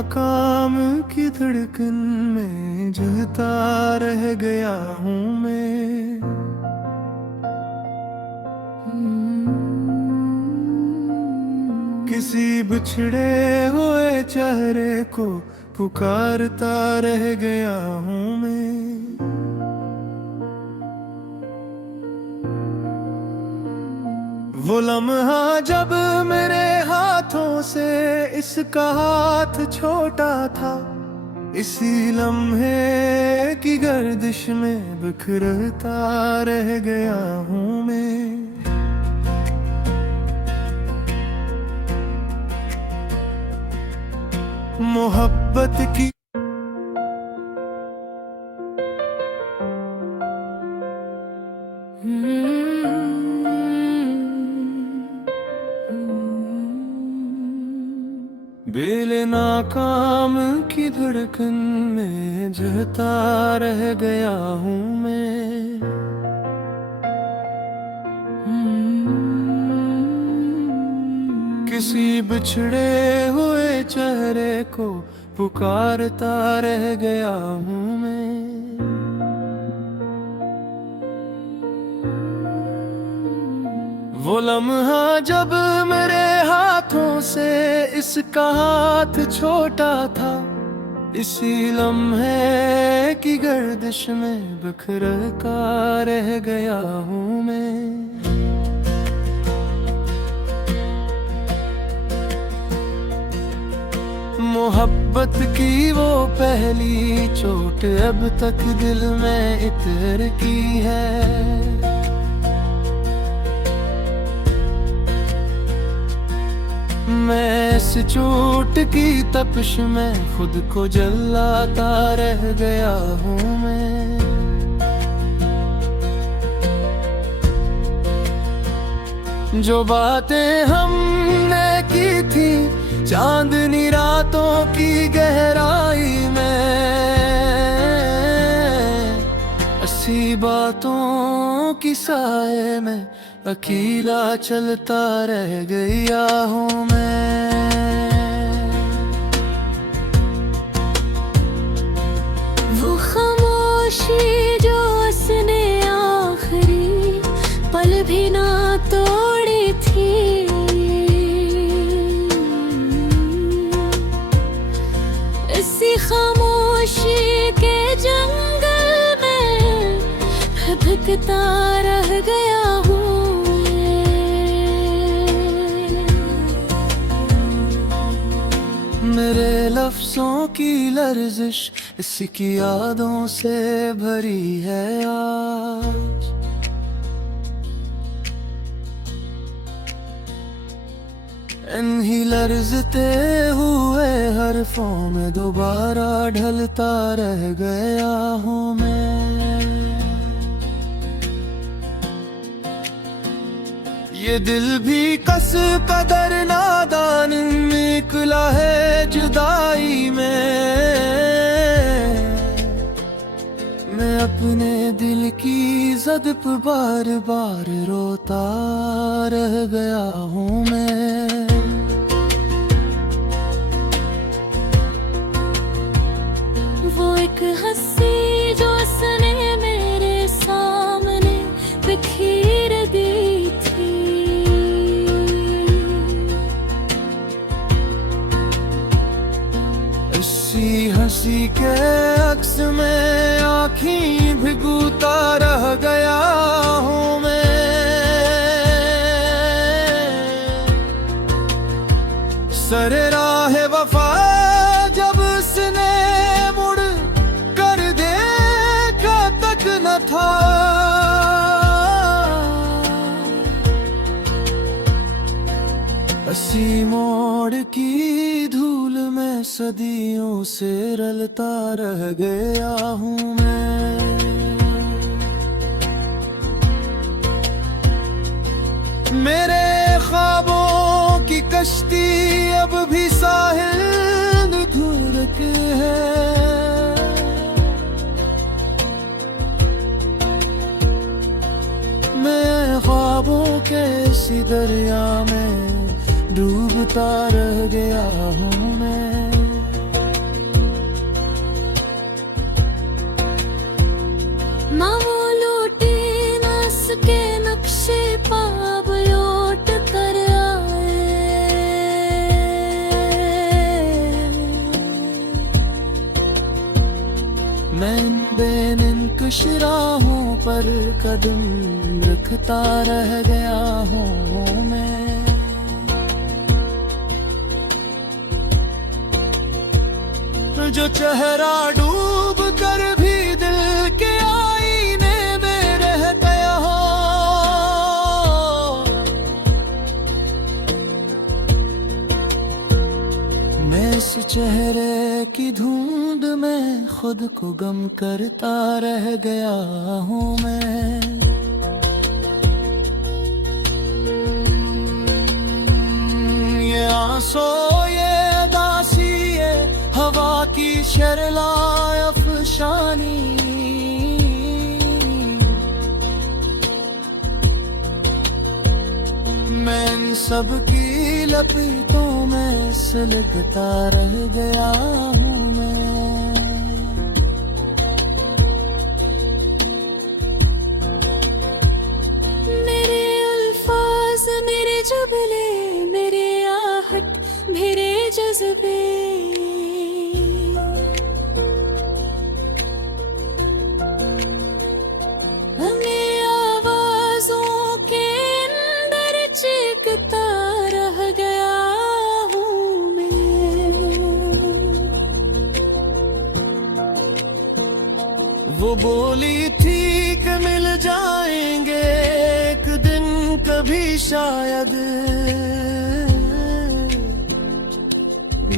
नाकाम की धड़कन में जलता रह गया हूँ मैं। किसी बिछड़े हुए चेहरे को पुकारता रह गया हूँ मैं। वो लम्हा जब मेरे हाथों से इसका हाथ छोटा था, इसी लम्हे की गर्दिश में बिखरता रह गया हूँ मैं। मोहब्बत की बेल नाकाम की धड़कन में जलता रह गया हूँ मैं। किसी बिछड़े हुए चेहरे को पुकारता रह गया हूँ मैं। वो लम्हा जब मेरे हाथों से इसका हाथ छोटा था, इसी लम्हे की गर्दिश में बिखरता रह गया हूँ मैं। मोहब्बत की वो पहली चोट अब तक दिल में इतर की है। मैं इस चोट की तपिश में खुद को जलाता रह गया हूँ मैं। जो बातें हमने की थी चांदनी रातों की गहराई में, ऐसी बातों की साए में अकेला चलता रह गया हूँ मैं। वो खामोशी जो उसने आखिरी पल भी ना तोड़ी थी, इसी खामोशी के जंगल में भटकता रह गया हूँ। मेरे लफ्जों की लर्जिश इसकी यादों से भरी है आज। इन्हीं लर्जते हुए हरफों में दोबारा ढलता रह गया हूँ मैं। ये दिल भी कस कदर नादान निकला है जुदाई में। मैं अपने दिल की ज़द पे बार बार रोता रह गया हूँ मैं। वो एक हंसी जो उसने मेरे सामने बिखेर दी थी, इसी हंसी के अक्स में आँखें भिगोता रह गया हूँ मैं। सरे राह वफा जब उसने मुड़ कर देखा तक न था, इसी मोड़ की धूल में सदियों से रलता रह गया हूँ मैं। मेरे ख्वाबों की कश्ती अब भी साहिल घूर के है। मैं ख्वाबों के इसी दरिया में डूबता रह गया हूँ मैं। मैं बेनिंकुश राहों पर कदम रखता रह गया हूँ मैं। जो चेहरा डूब कर भी दिल के आईने में रह गया हो, मैं इस चेहरे की धुंध में खुद को गम करता रह गया हूँ मैं। ये आंसू ये उदासी ये हवा की शरलाए अफशानी, मैं इन सब की लपटों में सुलगता रह गया हूँ मैं। मेरे अल्फाज मेरे जुबले मेरे आहट मेरे जज्बे, हमें आवाजों के अंदर चीखता रह गया हूँ मैं। वो बोली थी कि मिल जाएंगे एक दिन कभी शायद,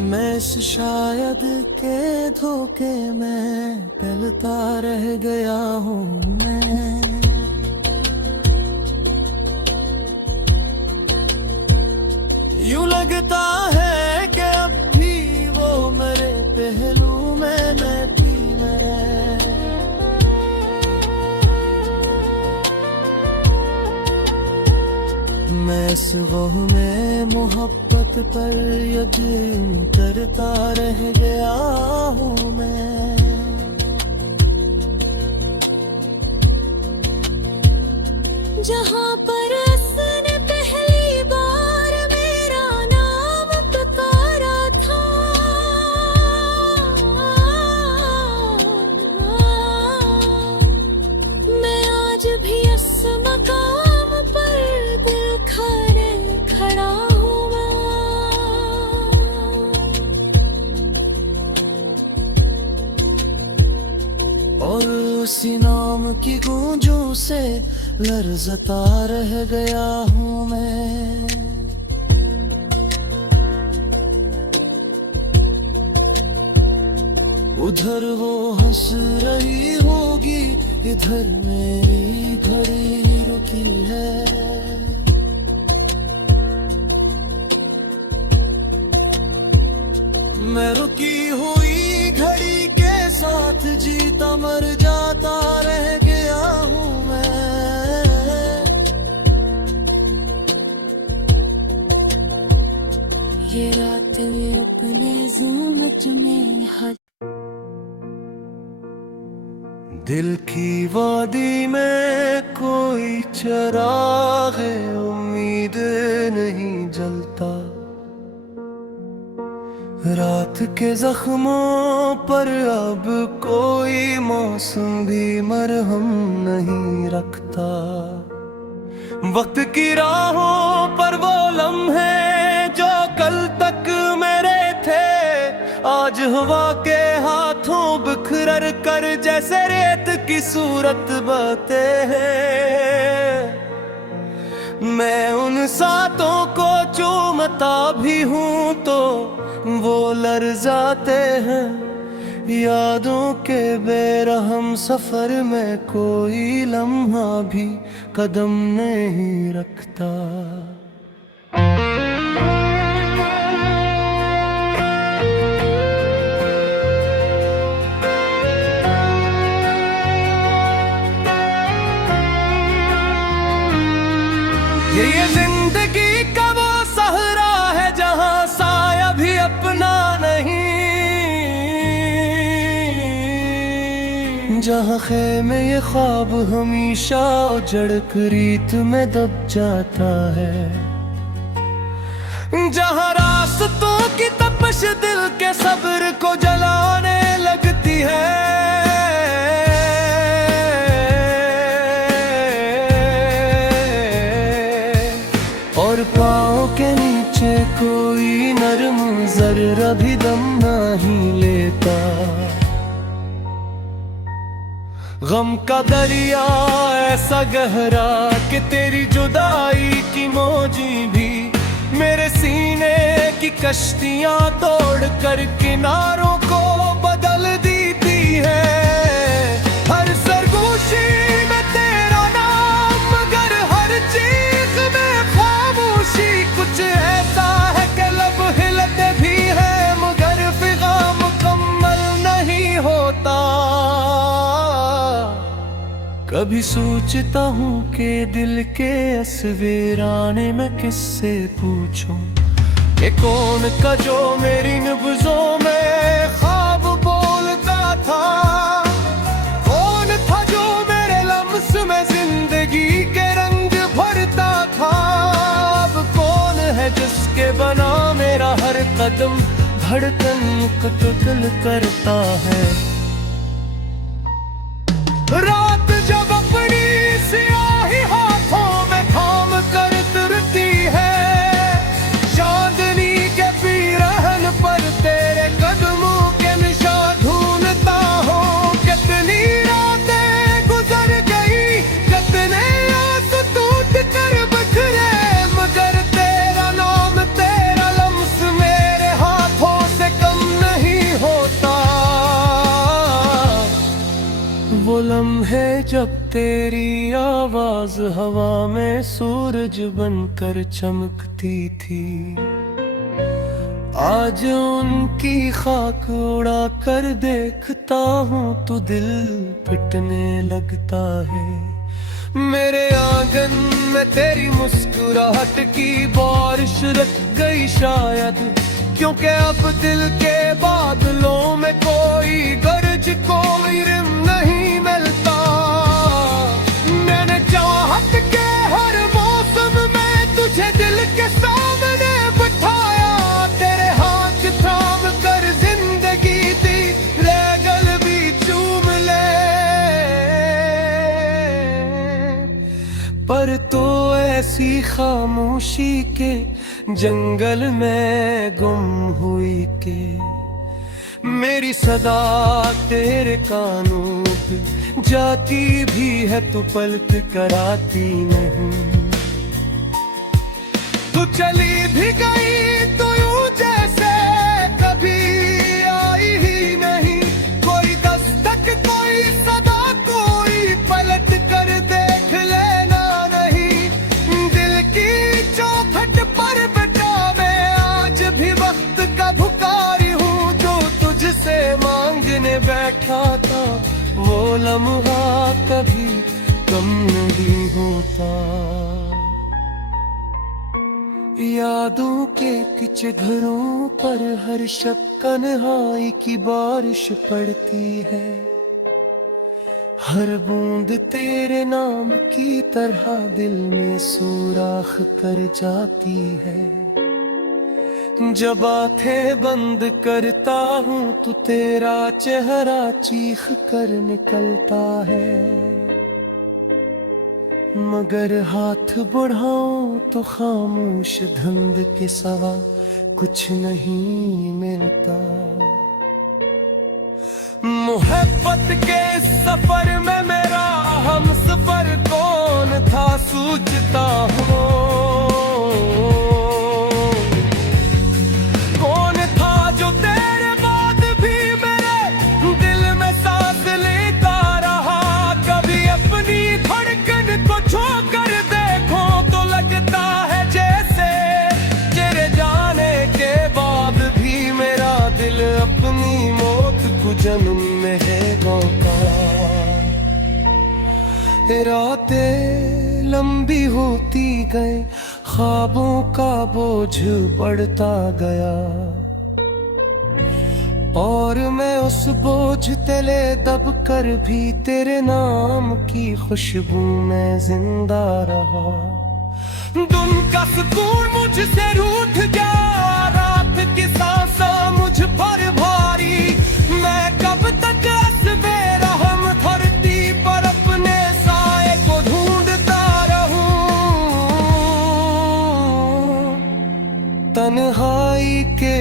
मैं इस शायद के धोखे में टलता रह गया हूँ मैं। यूं लगता है कि अब भी वो मेरे पहलू में बैठी मैं। मैं इस वह में मोहब्बत पर यकीन करता रह गया हूँ मैं। जहाँ पर उसने पहली बार मेरा नाम पुकारा था, मैं आज भी उस मकाम पर दिल खड़े खड़ा हूँ मैं। और उसी नाम की गूंजों से लर्ज़ता रह गया हूँ मैं। उधर वो हंस रही होगी, इधर मेरी घड़ी रुकी है। मैं रुकी हुई घड़ी के साथ जीता मर जाता रह गया हूँ मैं। ये रात अपने ज़ुल्मत में हद, दिल की वादी में कोई चिराग उम्मीद नहीं जलता, रात के जख्मों पर अब कोई मौसम भी मरहम नहीं रखता। वक्त की राहों पर वो लम्हे जो कल तक मेरे थे, आज हवा के हाथों बिखर कर जैसे रेत की सूरत बहते हैं। मैं उन सातों को चूमता भी हूँ तो वो लर्जाते हैं। यादों के बेरहम सफर में कोई लम्हा भी कदम नहीं रखता। ये जिंदगी का वो सहरा है जहां साया भी अपना नहीं, जहां खेमे ये ख्वाब हमेशा उजड़ कर रीत में दब जाता है, जहां रास्तों की तपश दिल के सब्र को जलाने लगती है। गम का दरिया ऐसा गहरा कि तेरी जुदाई की मौजी भी मेरे सीने की कश्तियां तोड़ कर किनारों को बदल देती है। हर सरगोशी में तेरा नाम, मगर हर चीख में खामोशी। कुछ ऐसा है कि लब हिलते भी है मगर फिजा मुकम्मल नहीं होता। कभी सोचता हूँ कि दिल के असवेराने में किससे पूछूं कि कौन का जो मेरी नब्ज़ों में ख्वाब बोलता था। कौन था जो मेरे लम्स में जिंदगी के रंग भरता था। अब कौन है जिसके बना मेरा हर कदम धड़कन को दिल करता है। रात जब अपनी सियाही हाथों में थाम कर तुरती है, चांदनी के पीरहन पर तेरे कदमों के निशान ढूंढता हूँ। कितनी रातें गुजर गई, कितने आंसू टूट कर बिखरे, मगर तेरा नाम तेरा लम्स मेरे हाथों से कम नहीं होता। वो लम्हे जब तेरी आवाज हवा में सूरज बनकर चमकती थी, आज उनकी खाक उड़ा कर देखता हूँ तो दिल पिटने लगता है। मेरे आंगन में तेरी मुस्कुराहट की बारिश रख गई शायद, क्योंकि अब दिल के बादलों में कोई गरज कोई रिम नहीं मिलता। मैंने चाहत के हर मौसम में तुझे दिल के सामने बिठाया, तेरे हाथ थाम कर जिंदगी दी ले गल भी चूम ले। पर तो ऐसी खामोशी के जंगल में गुम हुई के मेरी सदा तेरे कानों पे जाती भी है तो पलट कराती नहीं। तू चली भी गई तो यूं जैसे कभी आई ही नहीं। कोई दस्तक कोई सदा कोई पलट कर देख लेना नहीं। दिल की चौखट पर बेटा मैं आज भी वक्त का भुखारी हूँ, जो तुझसे मांगने बैठा था वो लम्हा कभी कम नहीं होता। यादों के किच घरों पर हर शब तन्हाई की बारिश पड़ती है, हर बूंद तेरे नाम की तरह दिल में सुराख कर जाती है। जब आंखें बंद करता हूँ तो तेरा चेहरा चीख कर निकलता है, मगर हाथ बढ़ाऊं तो खामोश धुंध के सिवा कुछ नहीं मिलता। मोहब्बत के सफर में मेरा हम सफर कौन था सोचता हूँ। कौन था जो तेरे बाद भी मेरे दिल में सांस लेता रहा। कभी अपनी धड़कन को छू कर देखो तो लगता है जैसे तेरे जाने के बाद भी मेरा दिल अपनी मौत को जन्म में है गौका। रातें लंबी होती गए, ख्वाबों का बोझ बढ़ता गया, और मैं उस बोझ तले दब कर भी तेरे नाम की खुशबू में जिंदा रहा। दिन का सुकून मुझसे रूठ गया, रात की सांसें मुझ पर भारी। मैं कब तक असबेरहम धरती पर अपने साए को ढूंढता रहूं। तन्हाई के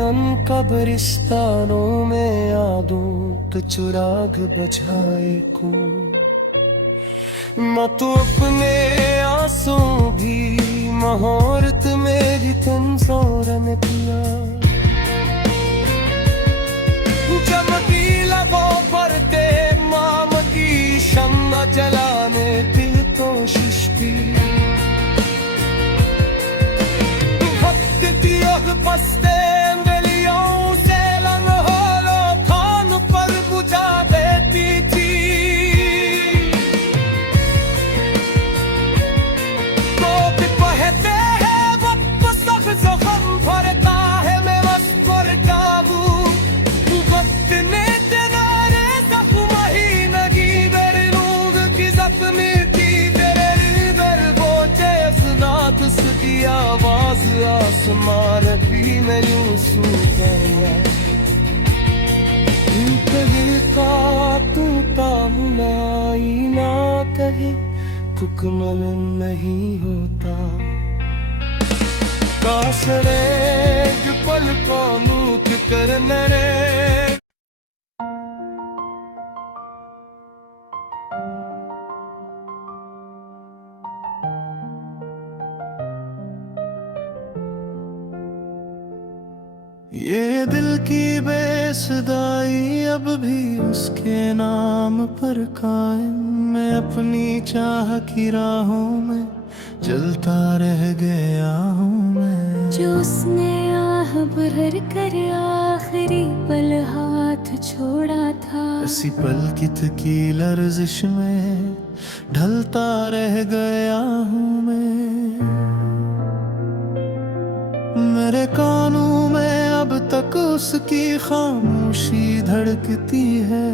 उन कब्रिस्तानों में यादों तो चुराग बजाए को मैं तो अपने आंसू भी मुहूर्त मेरी तुम सोरन पिया चमकी लबों पर ते माम की शम्मा जलाने दिल कोशिश की वक्त दियोग पस्ते मिलियों से लम्हों खान पर बुझा देती थी तो भी बहते हैं वक्त सख्त जख्म भरता है मैं बस पर काबू वक्त ने तेरे जख्म ही नगी दरूद की जख्मी थी तेरे दर बोझे सुनात उसकी आवाज आसमान भी मैं यूं सू गया कहे का तू तामुनाई ना कहे कुकमल नहीं होता कासरे पल को नूत करने रे ये दिल की बेसदाई अब भी उसके नाम पर कायम मैं अपनी चाह की राहों में जलता रह गया हूँ मैं जो उसने आह भर कर आखिरी पल हाथ छोड़ा था ऐसी पलकित की लर्जिश में ढलता रह गया हूँ मैं मेरे कानों में अब तक उसकी खामोशी धड़कती है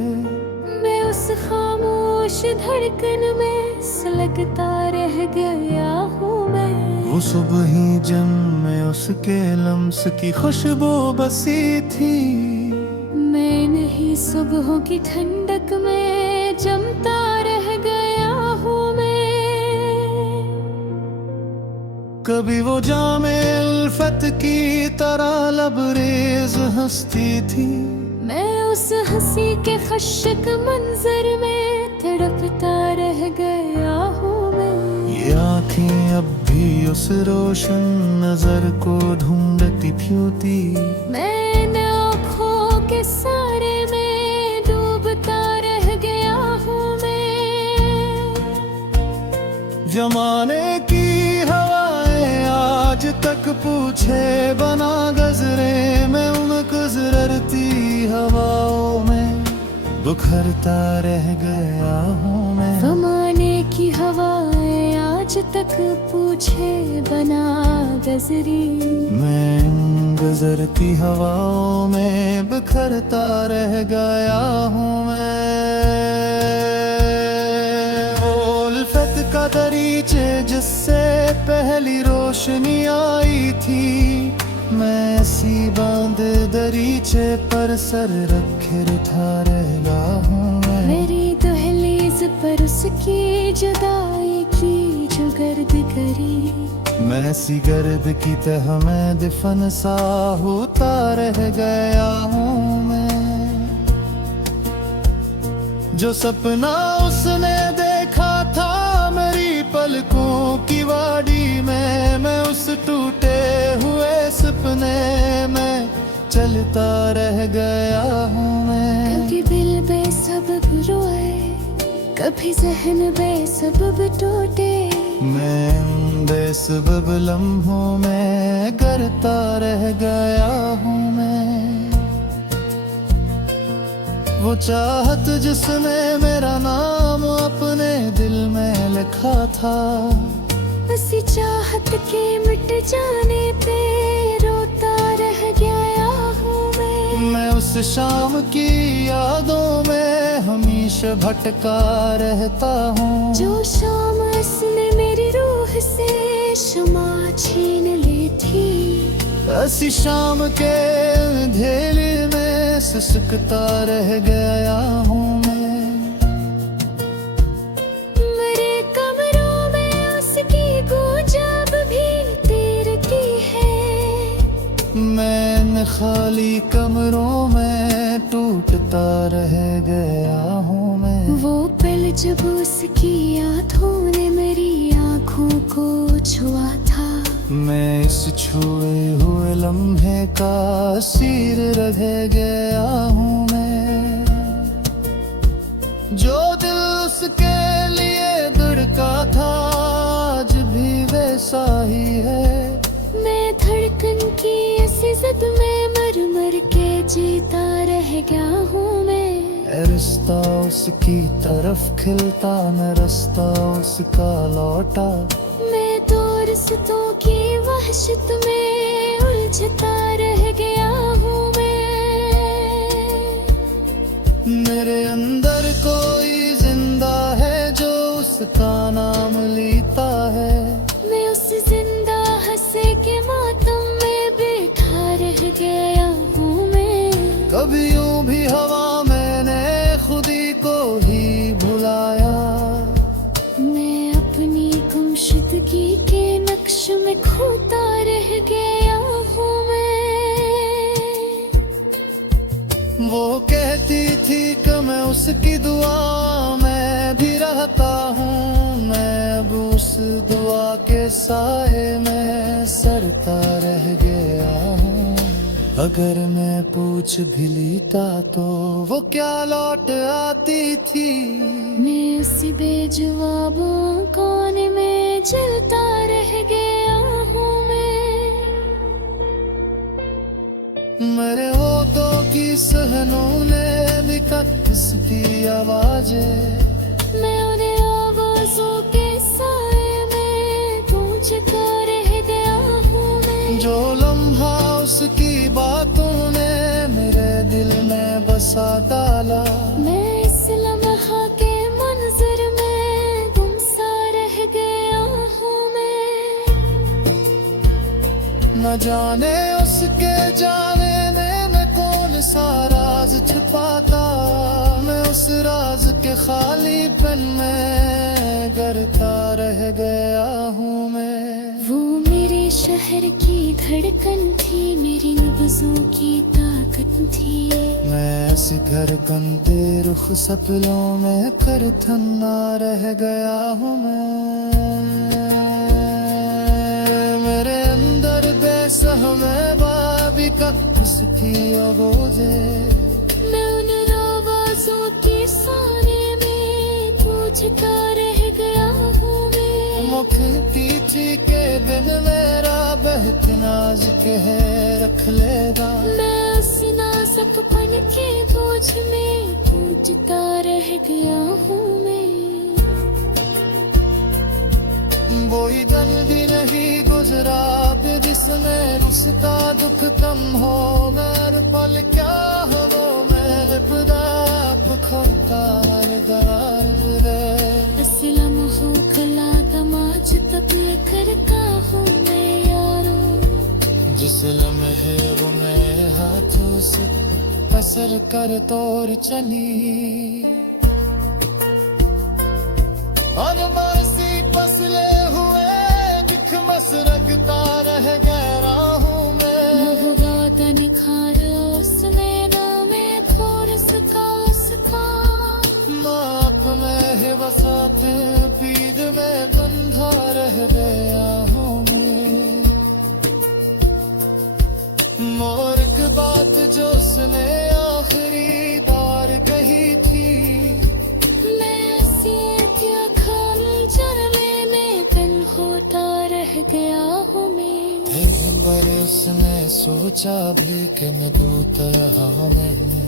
मैं उस खामोश धड़कन में सुलगता रह गया हूँ मैं वो सुबह ही जम में उसके लम्स की खुशबू बसी थी मैं नहीं सुबहों की ठंडक में जमता रह गया हूँ मैं कभी वो जामे उल्फत की तरह लबरेज हंसती थी मैं उस हंसी के खशक मंजर में तड़पता रह गया हूँ मैं ये आँखें अब भी उस रोशन नजर को ढूंढती फ्यूती मैं इन आँखों के सारे में डूबता रह गया हूँ मैं जमाने की हवाएं आज तक पूछे बना गजरे में उन गुजरती हवाओं में बुखरता रह गया हूँ मैं ज़माने की हवाएं आज तक पूछे बना गजरी मैं गुजरती हवाओं में बिखरता रह गया हूँ मैं वो उल्फत का दरीचे जिससे पहली रोशनी आई थी मैं ऐसी बांध दरीचे पर सर रखे उठा रह गया हूँ मैं मेरी दहलीज पर उसकी जुदाई की जो गर्द करी मैं ऐसी गर्द की तह में दफन सा होता रह गया हूँ मैं जो सपना उसने देखा था मेरी पलकों की वाड़ी में मैं उस टूटे हुए सपने में चलता रह गया हूँ मैं कभी दिल बेसबब रोए कभी जहन बेसबब टूटे मैं बेसबब लम्हों में करता रह गया हूँ मैं वो चाहत जिसने मेरा नाम अपने दिल में लिखा था उसी चाहत के मिट जाने पे रोता रह गया हूँ मैं उस शाम की यादों में हमेशा भटका रहता हूँ जो शाम उसने मेरी रूह से शमा छीन ली थी ऐसी शाम के अंधेरे में सिसकता रह गया हूँ मैं मेरे कमरों में उसकी गूंज अब भी तैरती है मैं इन खाली कमरों में टूट जीता रह गया हूँ मैं। वो पल जब उसकी यादों ने मेरी आँखों को छुआ था, मैं इस छुए हुए लम्हे का असीर रह गया हूँ मैं। जो दिल उसके लिए धड़का था आज भी वैसा ही है। मैं धड़कन की ऐसी जिद में मर मर के जीता रह गया हूँ मैं। रिश्ता उसकी तरफ खिलता, मैं रास्ता उसका लौटा। मैं तो रिश्तों की वहशत में उलझता रह गया हूँ मैं। मेरे अंदर कोई जिंदा है जो उसका नाम लेता है। मैं उस जिंदा हंसे के मातम में बैठा रह गया हूँ मैं। कभी यूं भी हवा मैंने खुदी को ही भुलाया। मैं अपनी गुमशुदगी के नक्श में खोता रह गया हूँ मैं। वो कहती थी कि मैं उसकी दुआ में भी रहता हूँ। मैं अब उस दुआ के साए में सरता रह गया हूँ। अगर मैं पूछ भी लेता तो वो क्या लौट आती थी। मैं उसी बेजवाबों कोने में जलता रह गया हूँ मैं। मेरे होठों की सहनों ने निकट उसकी आवाजें। मैं उन्हें आवाज़ों के साए में गूंजता रह गया हूँ मैं। जो लम्हा उसकी बातों ने मेरे दिल में बसा डाला। मैं इस लम्हा के मंजर में गुमसा रह गया हूँ मैं। न जाने उसके जाने में कौन सा राज छिपाता। मैं उस राज के खालीपन में गरता रह गया हूँ मैं। वो मेरे शहर की धड़कन थी, मेरी नब्ज़ों की ताकत थी। मैं ऐसे घर बनते रुख सपनों में कर थन्ना रह गया हूँ मैं। मेरे अंदर बेसहमे बाबी का उसकी आवाज़े। मैं उन आवाज़ों के सारे में गूंजता रह गया हूँ मैं। मुख पीछे के दिन मेरा बहतनाज कह रख लेगा। मैं उस नाजुकपन के बोझ में गूंजता रह गया हूँ मैं। वही दिन भी नहीं गुजरा अब जिसमें उसका दुख कम हो। मेरे पल क्या हो वो मैंने खुदा खोता रे। असलम हो कला दमाज तब करता हूँ मैं यारो। जिस लम्हे वो मेरे हाथों से पसर कर तोड़ चली। अनमरसी पसले हुए दिखमस रखता रह गया हूँ मैं। महबूबा का निखार उसने नामे थोड़ सका सका। माप में है वसात पीद में बंधा रह गया हूँ मैं। मोर की बात जो उसने आखिरी बार कही थी। गया हूँ मैं। पर उसने सोचा भी कि मैं दूता हमें।